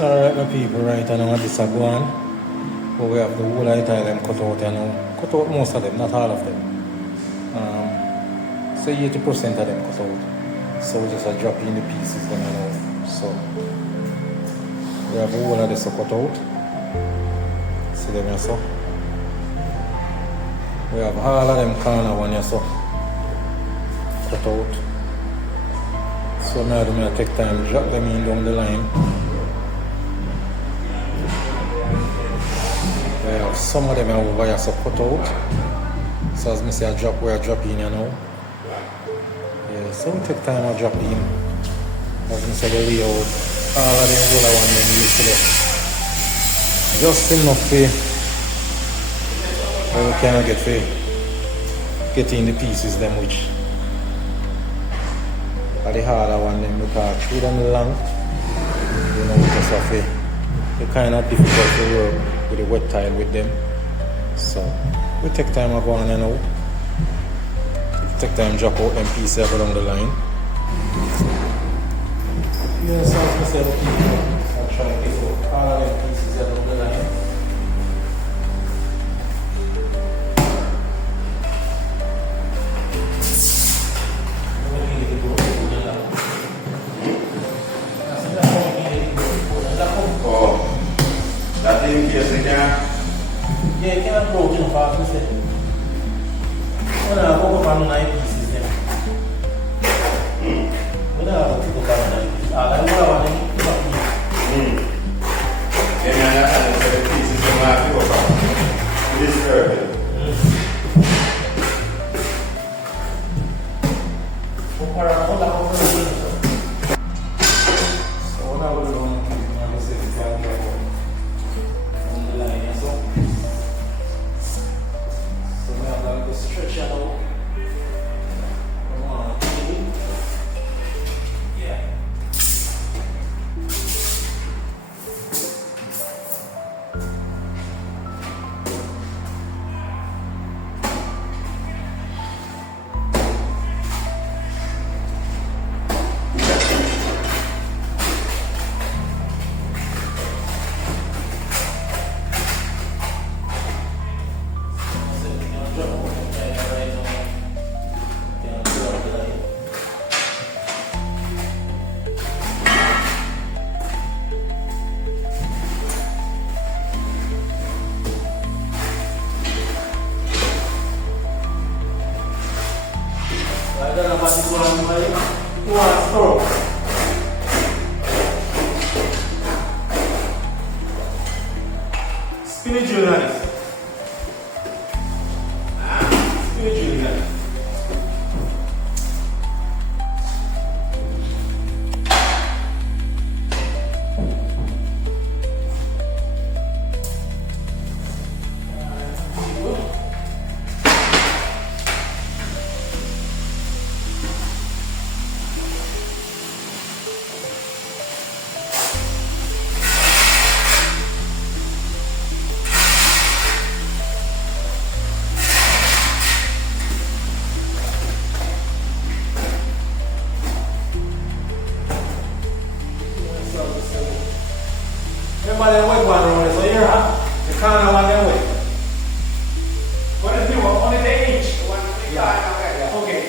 Alright, my people, right, I know this is going. But we have the whole of the tile them cut out, cut out most of them, not all of them. So 80% of them cut out. So we just drop in the pieces then So we have the whole of this cut out. See them here, so. We have all of them corner one here, so cut out. So now I'm going to take time to drop them in down the line. Some of them are over here, so cut out. So as I say, we are dropping here now. Yeah, so we take time to drop in. As I say, the layout, all of them all I want them used to them. Just enough for we can get in the pieces them which are the harder one them because through them long, because of it kind of difficult to work with the wet tile with them. So we take time to go on and out. Take time to drop out them pieces along the line. Yeah, so as I said, I'll try to take out all of them pieces along the line. That thing here, so can yeah, you can't blow too fast, you say. When I go up on 9 pieces, then. When I go up on 9 pieces, I want to go then I have to the pieces from my people. It is perfect. So when I will go on, I will say it's going to go on the line, yeah, so. So we have like the stretch out. Come on, yeah. Spinach nice. Spinach nice. Remember the white one around, so here, the corner one that way. What is it? Only the inch. Yeah. Okay.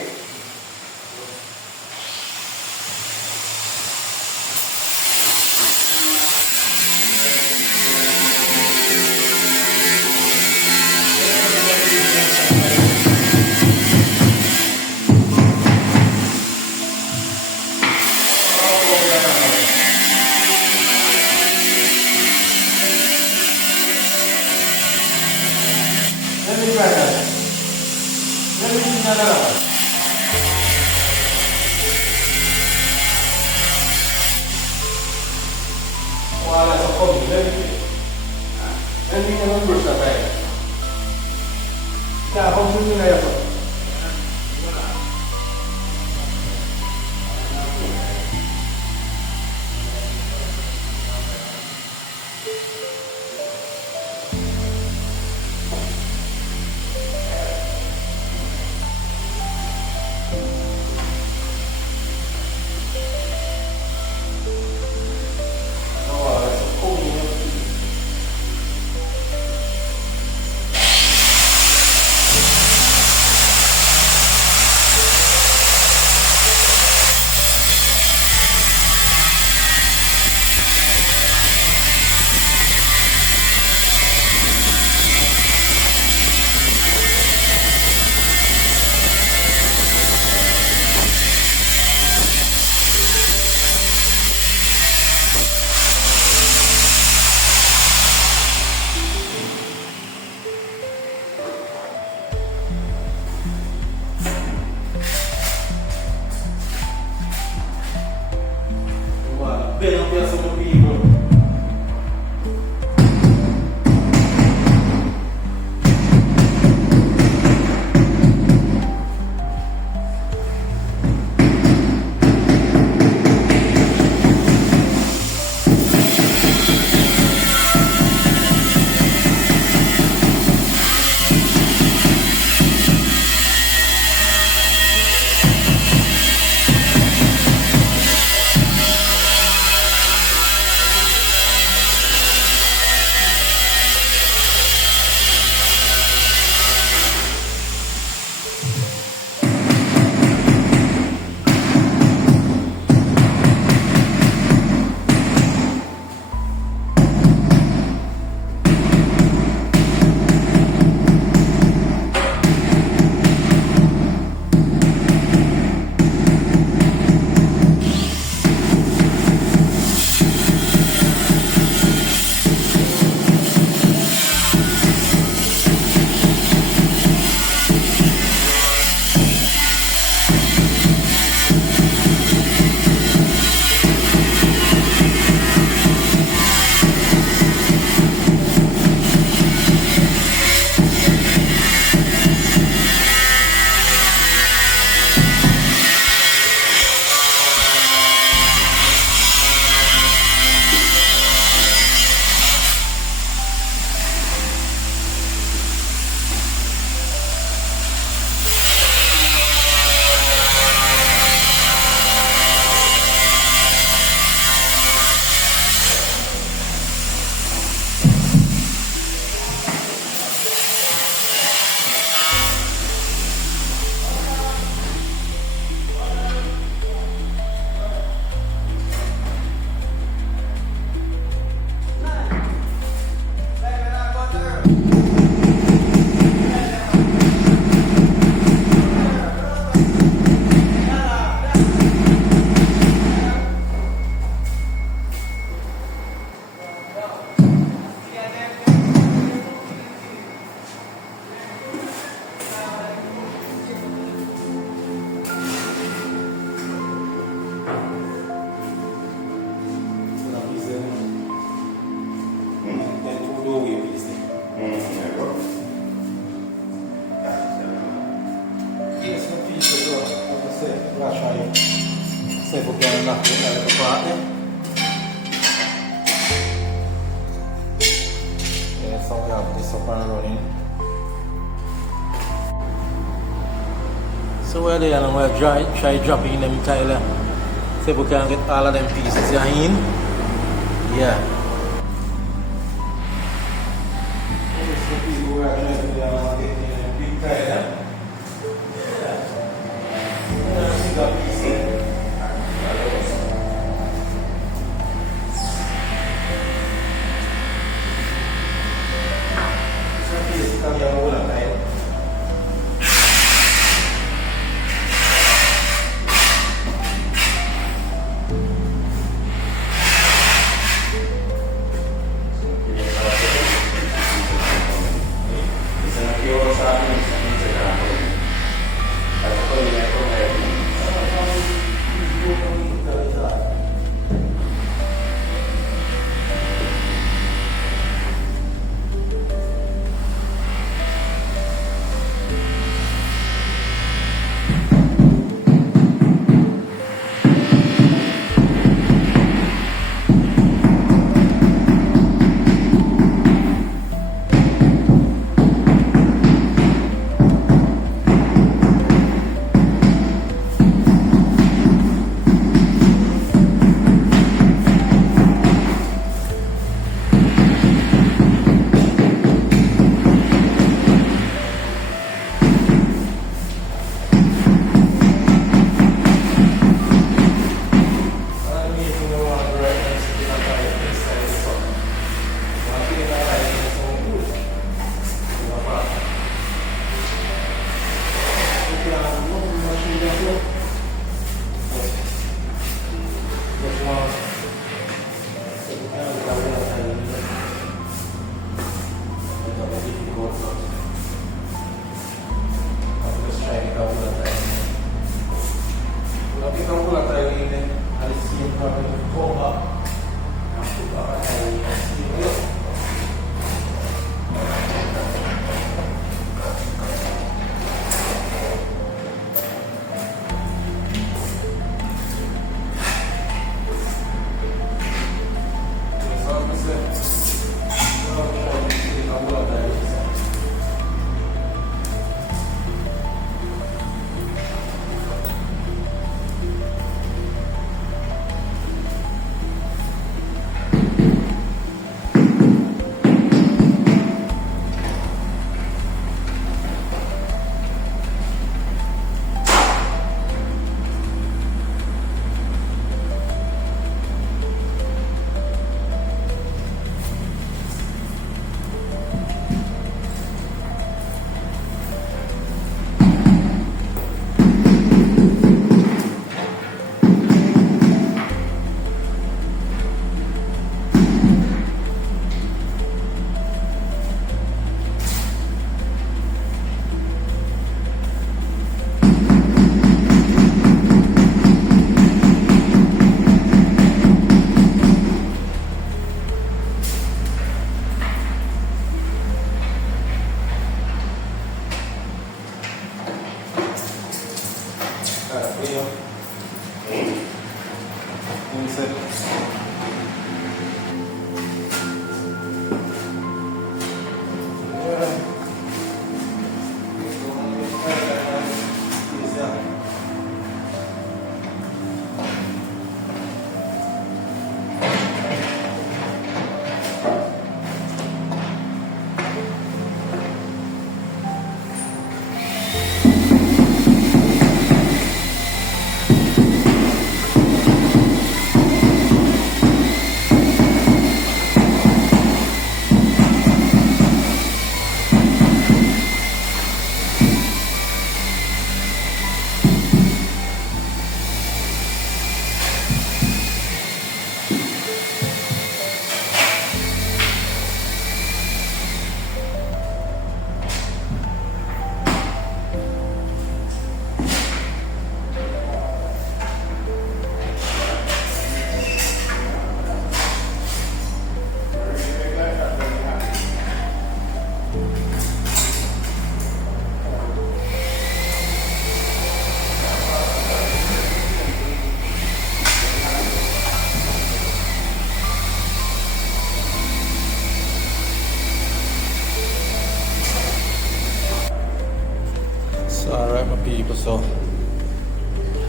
gonna try see if we can knock it out of the part there. Yeah, so we have this up and running. So we're there and we'll try dropping them tile. See if we can get all of them pieces here in. Yeah. This is the piece we are trying to get in big tile. Yeah. See that piece here. This piece can be a whole lot tile.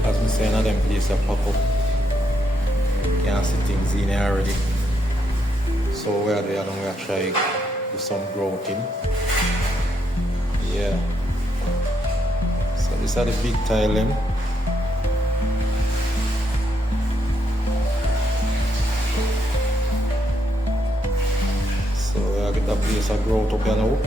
As me saying, them place a pop up. You can see things in here already. So we are there and we are trying do some grouting. Yeah. So these are the big tiling. So we are get that place a grout up here now.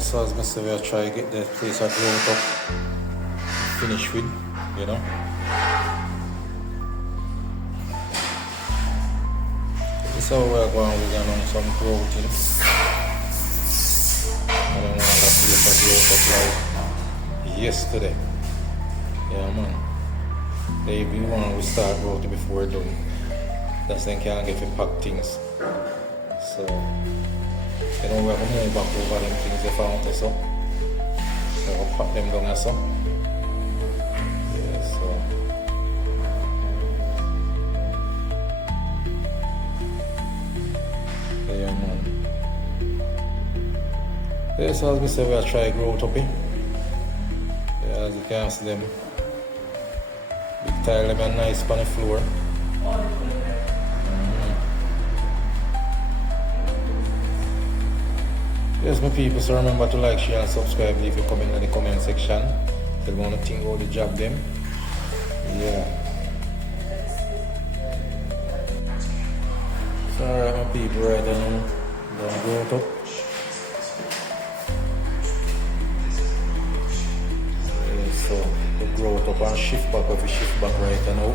So as I say, we are trying to get the place a grout up, finish with, you know. This is how we are going. We're going on some grouting. I don't want that place a grout up like yesterday. Yeah, man. If you want to start grouting before we're done, that's then can't get to pack things. So. You know, we have to move back over them things if I want to, so we'll pack them down so. Yeah, so. Yeah, man. Yeah, so as we say, we'll try to grow it up here. Yeah, as you can see them. Big tile, them are nice on the floor. Yes, my people, so remember to like, share and subscribe, leave your comment in the comment section. Tell me what you think about the job them. Yeah. So alright my people, right now, don't grow it up. Yeah, so we grow it up and shift back if we shift back right now.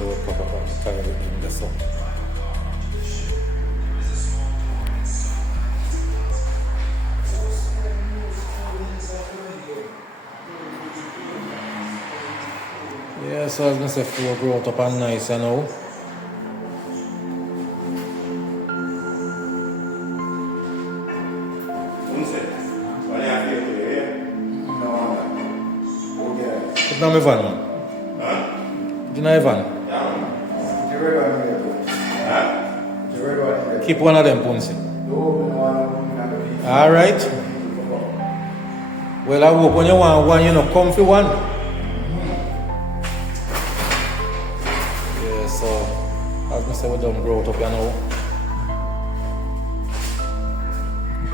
So we'll pop up and carry it in the sun. Yeah, so as I say, floor growth up and nice, you know. Put down my van, man. Huh? Do you know your van? Keep one of them, Ponce. Alright. Well, I hope when you want one, you know, comfy one. Yeah, so, as I say, we don't grow it up, you know.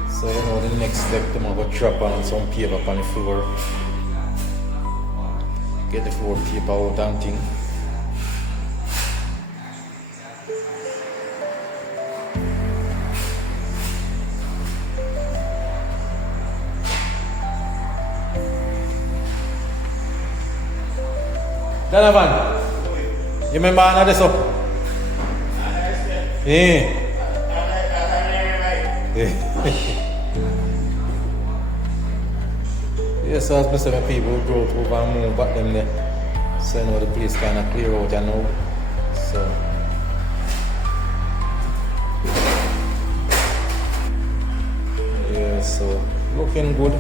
So, you know, the next step, I'm going to drop on some paper on the floor. Get the floor paper out and thing. Donovan, you remember another this up? Yeah. Yeah, so as I said, people grow over and move back them there. So you know the place kind of clear out, you know. So. Yeah, so looking good.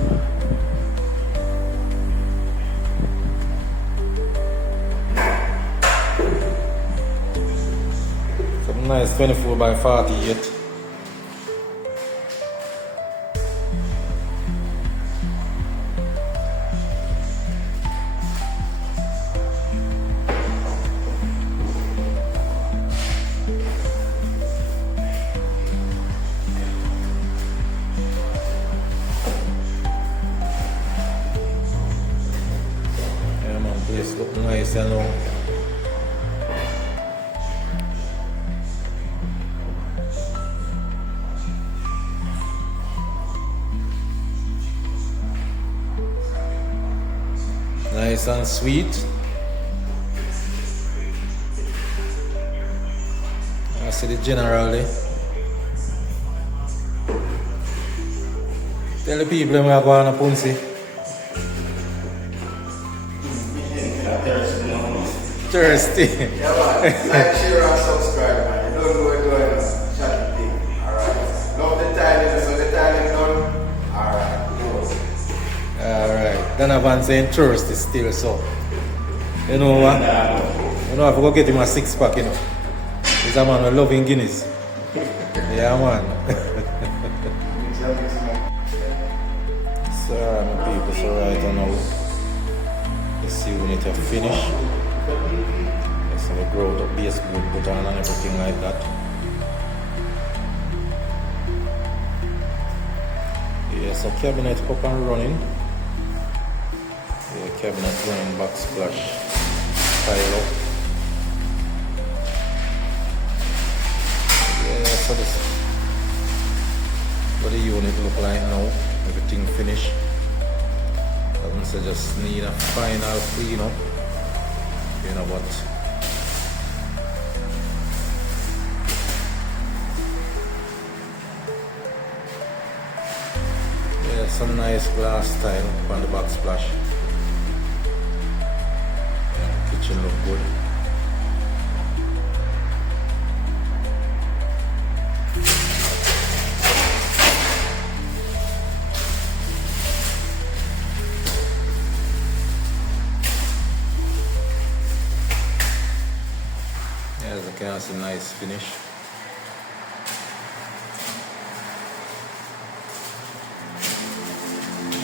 Nice 24 by 48. Yeah man, place look nice, you know. Nice and sweet. I see the general there. Tell the people we are going to Punsi. Thirsty. Yeah, man. Like, share, and subscribe, man. You don't know what you're doing. Chat the thing. Alright. Love the timing, so the timing done. Alright. Alright. Then I'm saying thirsty still, so. You know what? You know, I forgot to get him a 6-pack, you know. He's a man who loving Guinness. Yeah, man. So, my people, so right now, let's see when it have finished. So we grow the baseboard button and everything like that. Yeah, so cabinet up and running. Yeah, cabinet running, backsplash, tile up. Yeah, so this what the unit look like now. Everything finished. As I say, just need a final clean up. You know what? Yeah, some nice glass tile on the backsplash. Yeah, kitchen look good. As you can see, nice finish.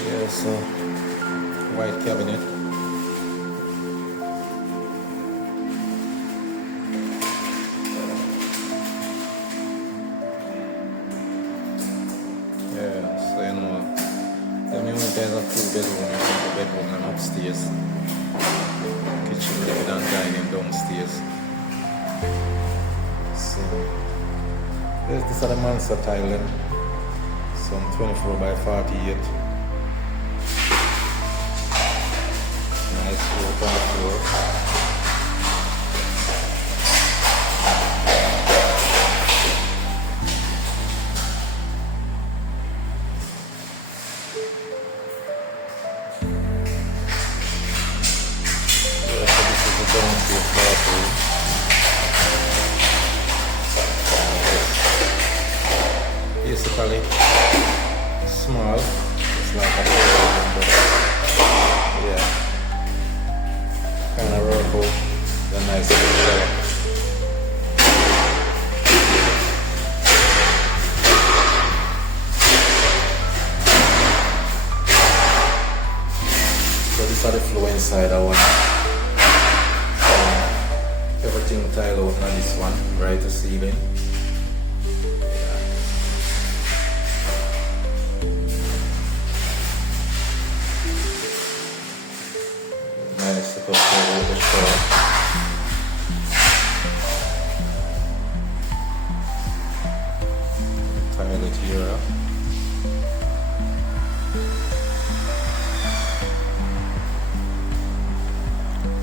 Yeah, so white cabinet. Yeah, so you know, the main one there's a full bedroom, and the bedroom and upstairs. Kitchen, living and dining downstairs. So there's this other monster tile then. Some 24 by 48. Nice floor on the floor. Yeah, so this is the downstairs bathroom. Basically small, it's like a bedroom, but yeah, kind of work out the nice little color. So these are the floor inside that one. Everything tiled out on this one, right to ceiling. Nice to go over the shower. Tile it here up.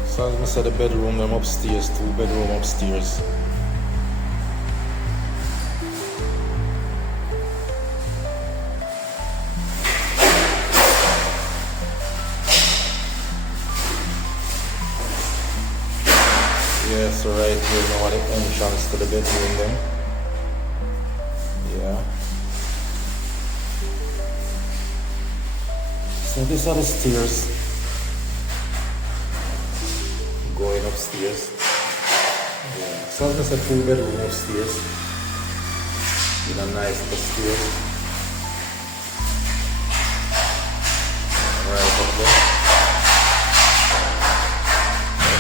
So as I said, the bedroom them upstairs, 2-bedroom upstairs. Yeah, so right here now the entrance to the bedroom then. Yeah. So these are the stairs. Going upstairs. Yeah. So as I said, 2-bedroom upstairs. With a nice upstairs. Right up there.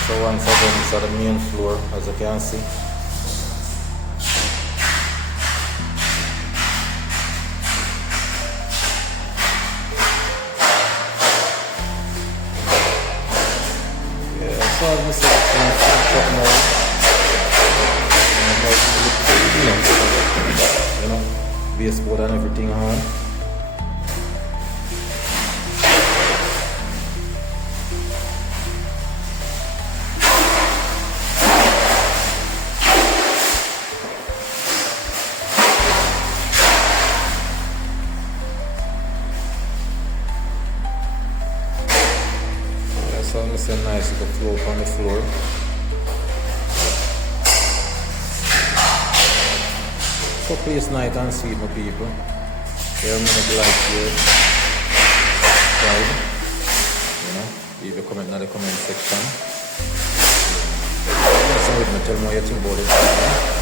So once again, this is the main floor, as you can see. Yeah, so as we said, it's in the now. You know, baseboard and everything on. see a nice little flow on the floor. So please night and sweet, my people. There are many lights here. Subscribe. You know, leave a comment in the comment section. So with me, tell me what you think about it.